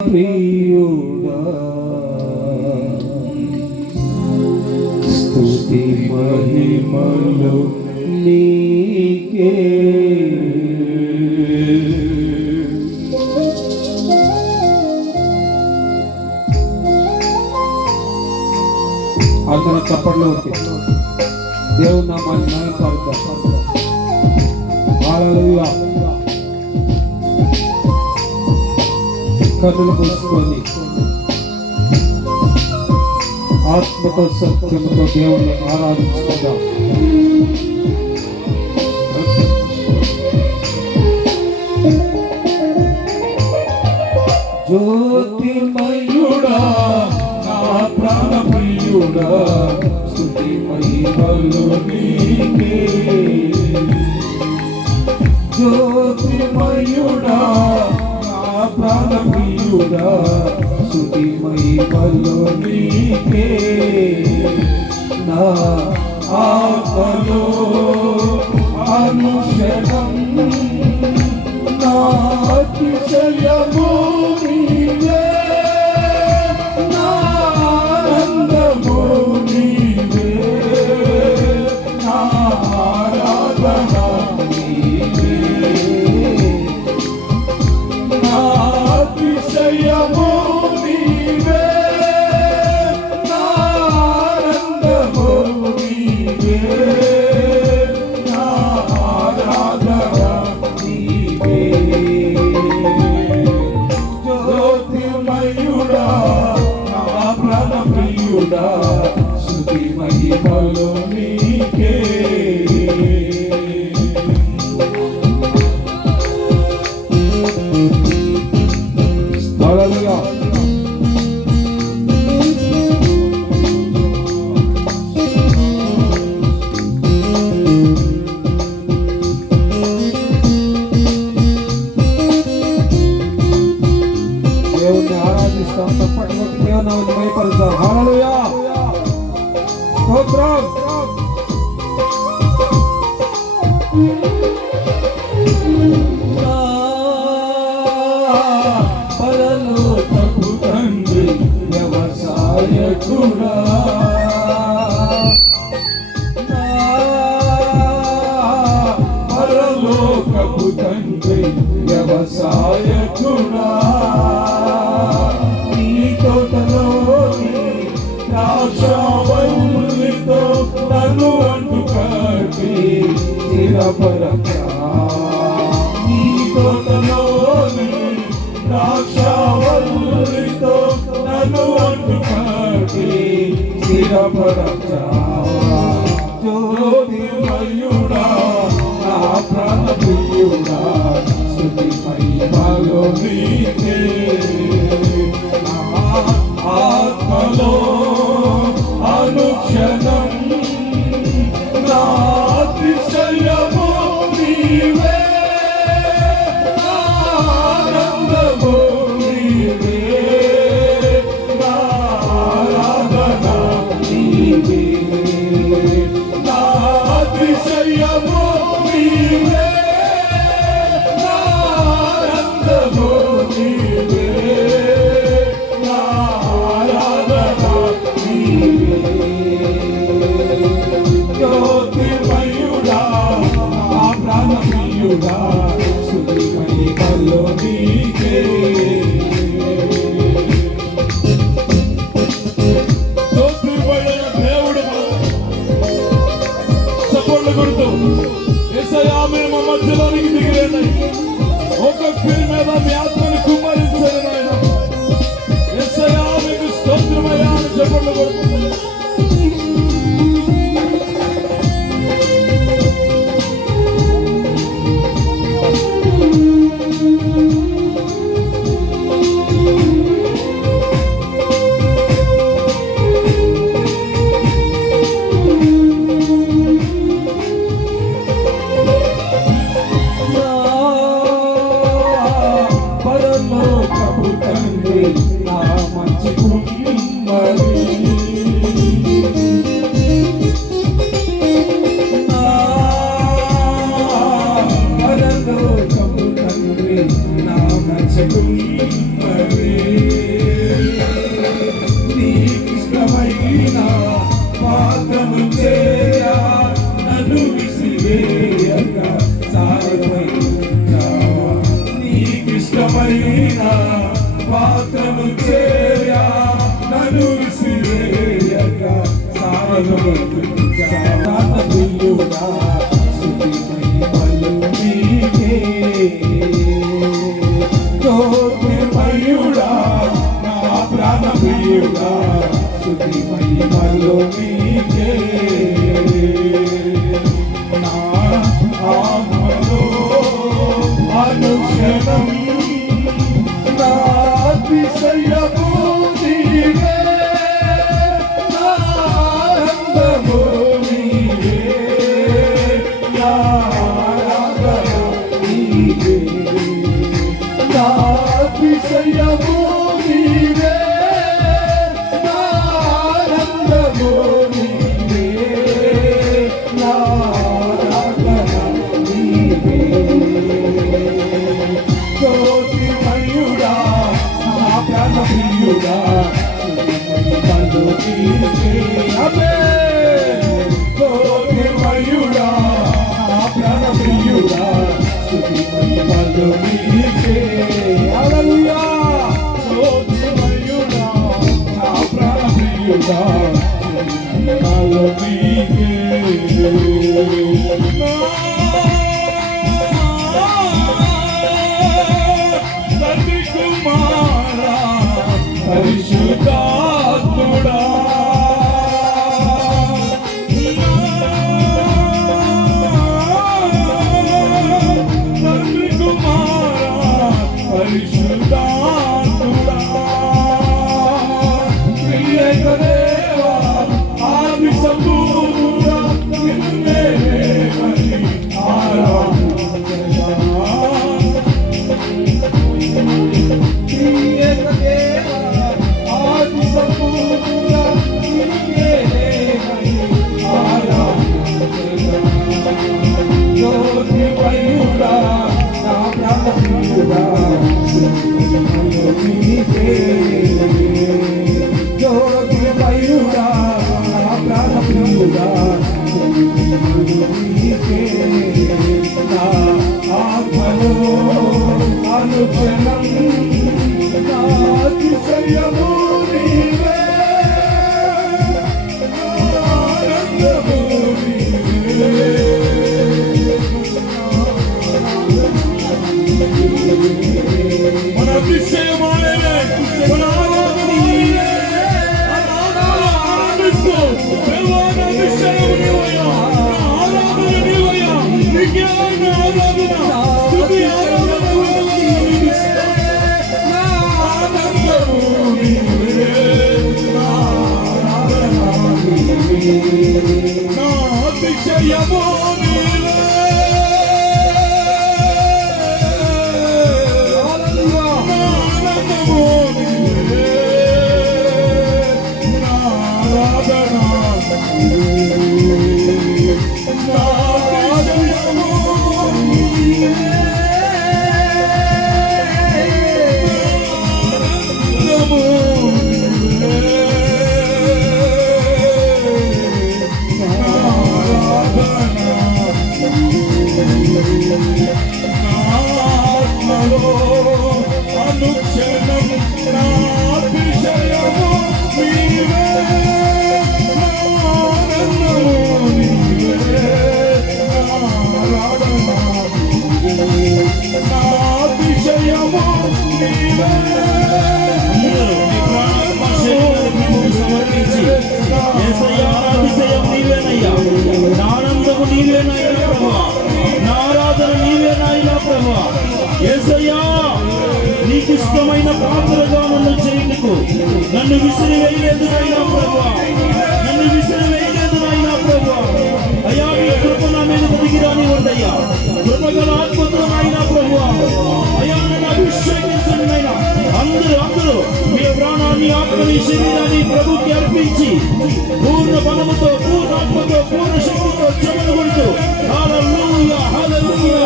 ప్రియుడా స్తుతి మహిమలు నీకే. అందరూ చప్పట్లు దేవుని నామాన్ని మహిమపరుద్దాం. హల్లెలూయా. కన్నులు మూసుకొని ఆత్మతో సత్యముతో దేవుని ఆరాధించుకుందాం. జ్యోతిమయుడా నా ప్రాణ ప్రియుడా స్తుతి మహిమలు నీకే. జ్యోతిమయుడా ప్రాణ ప్రియుడా స్తుతి మహిమలు నీకే. నా ఆత్మలో అనుక్షణం నా అతిశయము నీవే, నా ఆనందము నీవే, నా ఆరాధన నీవే, అతిశయము నీవే, నా ఆనందము నీవే, నా ఆరాధన నీవే. జ్యోతిర్మయుడా నా ప్రాణ ప్రియుడా స్తుతి మహిమలు నీకే. దేవుని ఆరాధిస్తాం, తప్పకుండా దేవుని మహిమపరుస్తాం. హల్లెలూయా. స్తోత్రం. పరలోకపు తండ్రి వ్యవసాయకుడా, పరలోకపు తండ్రి వ్యవసాయకుడా, నీ తోటలోని ద్రాక్షావల్లితో నన్ను అంటుకట్టి స్థిరపరచా. నీ తోటలోని ద్రాక్షావల్లితో నన్ను అంటుకట్టి స్థిరపరచా. జ్యోతిర్మయుడా నా ప్రాణ ప్రియుడా స్తుతి మహిమలు నీకే. ఆత్మలో అనుక్షణం నా అతిశయము నీవే, నా ఆనందము నీవే, నా ఆరాధన నీవే, నా అతిశయము నీవే, నా ఆనందము నీవే, నా ఆరాధన నీవే. జ్యోతిర్మయుడా నా ప్రాణ ప్రియుడా స్తుతి మహిమలు నీకే. జ్యోతిర్మయుడైన దేవుడు చప్పట్లు కొడుతూ యేసయ్యా మీరు మా మధ్యలోనికి దిగిరండి, ఒక్కొక్కరి మీద మీ ఆత్మని కుమ్మరించండి నాయన. యేసయ్యా మీకు స్తోత్రమయ్యా అని చప్పట్లు కొడుతూ పరలోకపు తండ్రి నా మంచి కుమ్మరి, పరలోకపు తండ్రి నా మంచి కుమ్మరి. ప్రియుడా స్తుతి మహిమలు నీకే జ్యోతిర్మయుడా నా ప్రాణ ప్రియుడా స్తుతి మహిమలు నీకే నా ఆత్మలో అనుక్షణం నా అతిశయము నీవే నా ఆనందము నీవే నా ఆరాధన నీవే నా అతిశయము నీవే నా ఆనందము నీవే నా ఆరాధన నీవే జ్యోతిర్మయుడా నా ప్రాణ ప్రియుడా స్తుతి నీకే ఆమేన్ జ్యోతిర్మయుడా నా ప్రాణ ప్రియుడా స్తుతి మహిమలు నీకే హల్లెలూయా జ్యోతిర్మయుడా నా ప్రాణ ప్రియుడా స్తుతి మహిమలు నీకే తండ్రి కుమారా పరిశుద్ధాత్ముడా తండ్రి కుమారా పరిశుద్ధాత్ముడా త్రియేక దేవా ఆది సంపూర్ణుడా నిన్నే అని ఆరాధించెదా జ్యోతిర్మయుడా నా ప్రాణ ప్రియుడా జ్యోతిర్మయుడా నా ప్రాణ ప్రియుడా నా ఆత్మలో అనుక్షణం నా అతిశయము నీవే నా ఆనందము నీవే మన అతిశయమాయనే మన ఆరాధన నీవే ఆరాధిస్తూ దేవా నా అతిశయము నీవయ్యా నా ఆరాధన నీవయ్యా నీకే నా ఆరాధన స్తుతి ఆరాధన నీవయ్యా నా ఆనందము నీవే నా ఆరాధన నీవే నా అతిశయము నీవే అనుక్షణం నా అతిశయము నీవే నా ఆనందము నీవే నా ఆరాధన నీవే నా అతిశయము నీవే సమర్పించి యేసయ్యా అతిశయం నీవేనయ్యా నా ఆనందము నీవేనయ్యా ప్రభువా నా ఆరాధన నీవేనయ్యా ప్రభువా యేసయ్యా నీకు ఇష్టమైన పాత్రగా నన్ను చేయుటకు నన్ను విసిరివేయలేదు నాయనా ప్రభువా నన్ను విసిరివేయలేదు నాయనా ప్రభువా అయ్యా నీ కృప నా మీద దిగి రానివ్వండయ్యా కృపగల ఆత్మతో నాయనా ప్రభువా అయ్యా నన్ను అభిషేకించండి నాయనా అందరూ మీ ప్రాణాన్ని ఆత్మని శరీరాన్ని ప్రభుకి అర్పించి పూర్ణ బలముతో పూర్ణ ఆత్మతో పూర్ణ శక్తితో చెమలు కొడుతూ హల్లెలూయా హల్లెలూయా